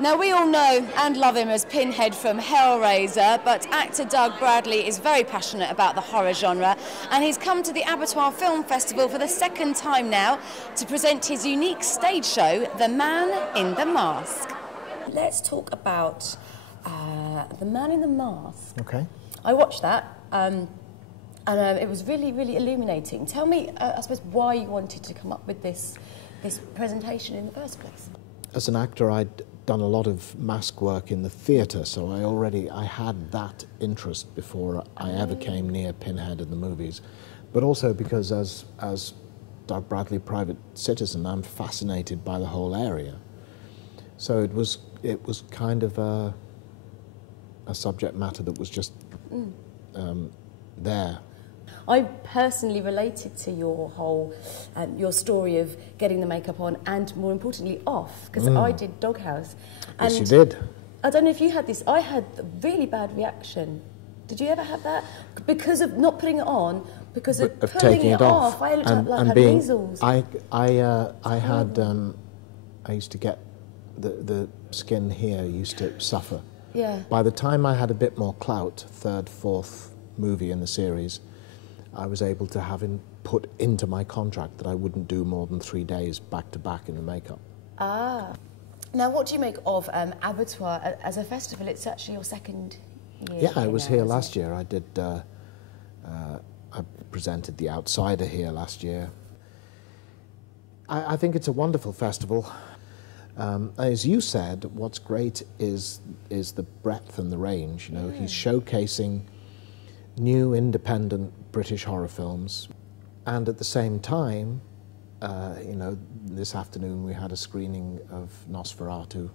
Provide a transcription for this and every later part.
Now, we all know and love him as Pinhead from Hellraiser, but actor Doug Bradley is very passionate about the horror genre, and he's come to the Abertoir Film Festival for the second time now to present his unique stage show, The Man in the Mask. Let's talk about The Man in the Mask. Okay. I watched that, and it was really, really illuminating. Tell me, I suppose, why you wanted to come up with this presentation in the first place. As an actor, I'd done a lot of mask work in the theatre, so I had that interest before I ever came near Pinhead in the movies. But also because as Doug Bradley, private citizen, I'm fascinated by the whole area. So it was kind of a subject matter that was just there. I personally related to your whole, your story of getting the makeup on and, more importantly, off, because I did Doghouse. Yes, you did. I don't know if you had this. I had a really bad reaction. Did you ever have that? Because of not putting it on, because of pulling it off. I looked like I had measles. I used to get the skin here used to suffer. Yeah. By the time I had a bit more clout, third, fourth movie in the series, I was able to have him put into my contract that I wouldn't do more than 3 days back to back in the makeup. Ah. Now, what do you make of Abertoir as a festival? It's actually your second year. Yeah, I was here last year. I did. I presented The Outsider here last year. I think it's a wonderful festival. As you said, what's great is the breadth and the range. You know, he's showcasing new independent British horror films, and at the same time, you know, this afternoon we had a screening of Nosferatu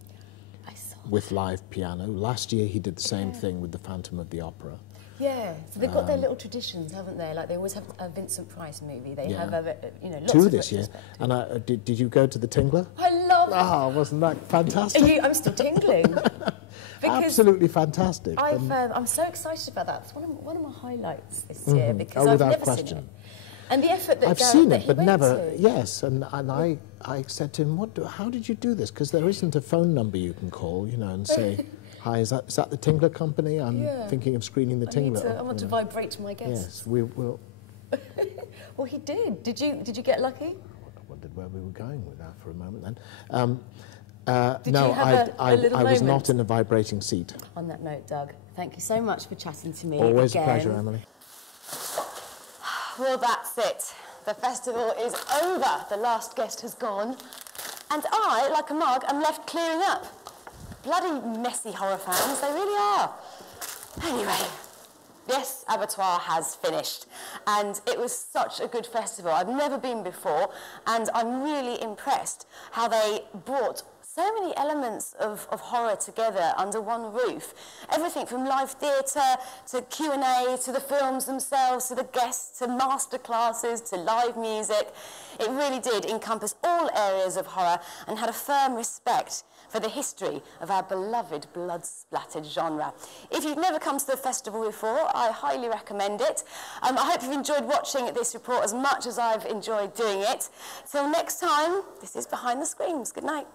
with live piano. Last year he did the same thing with The Phantom of the Opera. Yeah, so they've got their little traditions, haven't they? Like they always have a Vincent Price movie. They have, you know, lots Two of this year. And did you go to the Tingler? I love it. Oh, wasn't that fantastic? I'm still tingling. Absolutely fantastic. I'm so excited about that. It's one of my highlights this year because I've never question. seen it. And the effort that I've seen that it, but he never. went to. Yes, and I said to him, how did you do this? Because there isn't a phone number you can call, you know, and say, hi, is that the Tingler company? I'm thinking of screening the Tingler. I want to vibrate to my guests. Yes, we will. Well, he did. Did you get lucky? I wondered where we were going with that for a moment then. No, I was not in a vibrating seat. On that note, Doug, thank you so much for chatting to me. Always again. a pleasure, Emily. Well, that's it. The festival is over. The last guest has gone. And I, like a mug, am left clearing up. Bloody messy horror fans, they really are. Anyway, yes, Abertoir has finished. And it was such a good festival. I've never been before, and I'm really impressed how they brought so many elements of horror together under one roof. Everything from live theatre to Q&A to the films themselves to the guests to master classes to live music. It really did encompass all areas of horror and had a firm respect for the history of our beloved blood-splattered genre. If you've never come to the festival before, I highly recommend it. I hope you've enjoyed watching this report as much as I've enjoyed doing it. Till next time, this is Behind the Screams. Good night.